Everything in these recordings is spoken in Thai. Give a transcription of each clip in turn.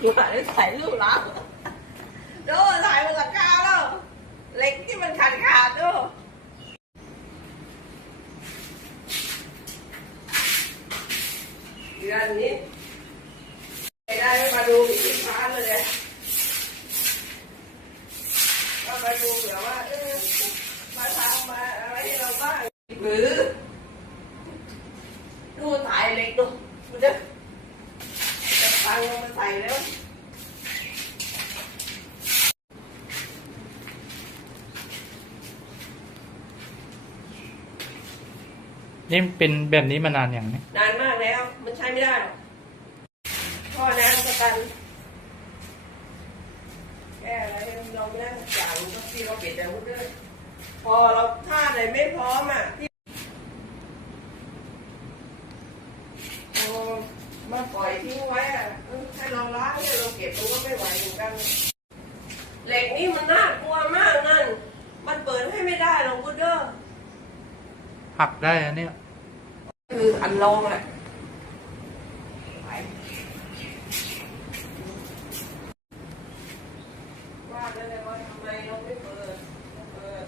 กูหาได้ถ่ายรูปแล้วดูถ่ายบนหลังคาแล้วเหล็กที่มันขาดขาดดูเดือนนี้ได้มาดูที่ฟ้าเลยเนี่ยก็มาดูเผื่อว่าเออมาทำมาอะไรให้เราบ้างหรือดูถ่ายเหล็กดูมันจะ จะฟังมันใส่แล้ว นี่เป็นแบบนี้มานานอย่างนี้นานมากแล้ว มันใช้ไม่ได้หรอกพ่อนะประกันแก้อะไรเราไม่ได้สักอย่างก็ที่เราเปลี่ยนแต่วุ้นด้วยพอเราท่าไหนไม่พร้อมอะที่พอมาปล่อยทิ้งไว้อะเออให้เราล้างเนี่ยเราเก็บมันก็ไม่ไหวเหมือนกันเหล็กนี่มันน่ากลัวมากนั่น มันเปิดให้ไม่ได้หรอกพุดเดอร์หักได้อันเนี้ยคืออันลองแหละไปว่าได้เลยว่าทำไมเราไม่เปิดเปิด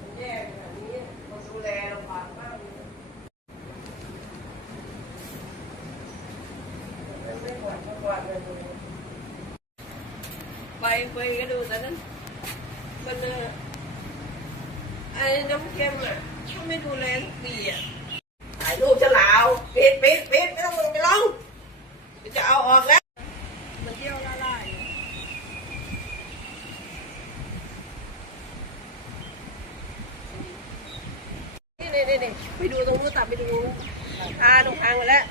มันแย่ขนาดนี้เราดูแลเราฝากมากเลย ไปไปก็ดูแต่นั้นมันเนอไอ้น้ำเค็มอะถ้าไม่ดูแลทุกปีอะถ่ายรูปฉลาวปิดปิดปิดไม่ต้องลงไปลงจะเอาออกแล้วมันเที่ยวล่าล่ายนี่นี่นี่ไปดูตรงนู้นตับไปดูตรงนู้นอ่าตรงทางไปแล้ว